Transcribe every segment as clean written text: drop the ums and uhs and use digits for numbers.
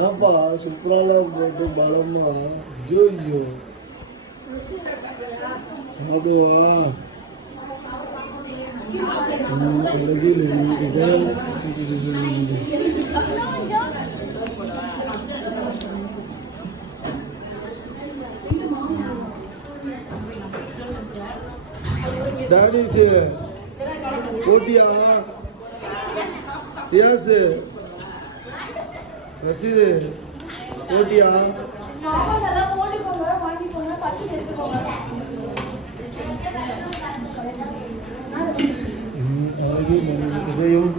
என்னப்பா சூப்பராலாம் போட்டு பலமா ஐயோ சாப்பிடுவான் அழகில் டானிஸு போட்டியா ரியாஸு ரசீது போட்டியா இதையும்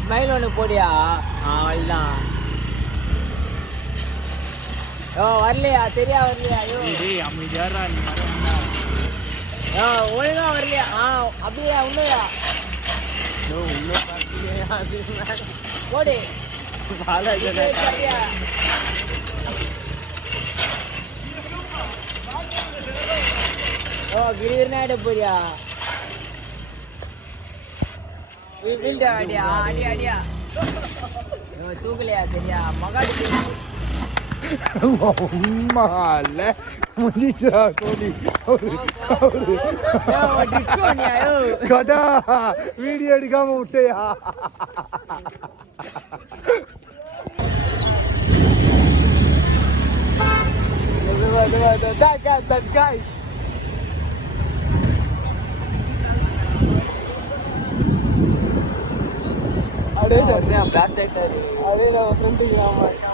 ஸ்மைல் ஒன்று போடியா அவள்தான் வரலையா சரியா வரலையா அமைதியாரா நீ ஒழுங்கா வரலையா அப்படியா உண்மையா போடு கிரிவினாயிட போறியா அடியா அடியா அடியா தூக்கலையா சரியா மகாடி முடிச்சா கோடி கடா வீடியோ எடுக்காம விட்டையா अरे अरे फ्रेंड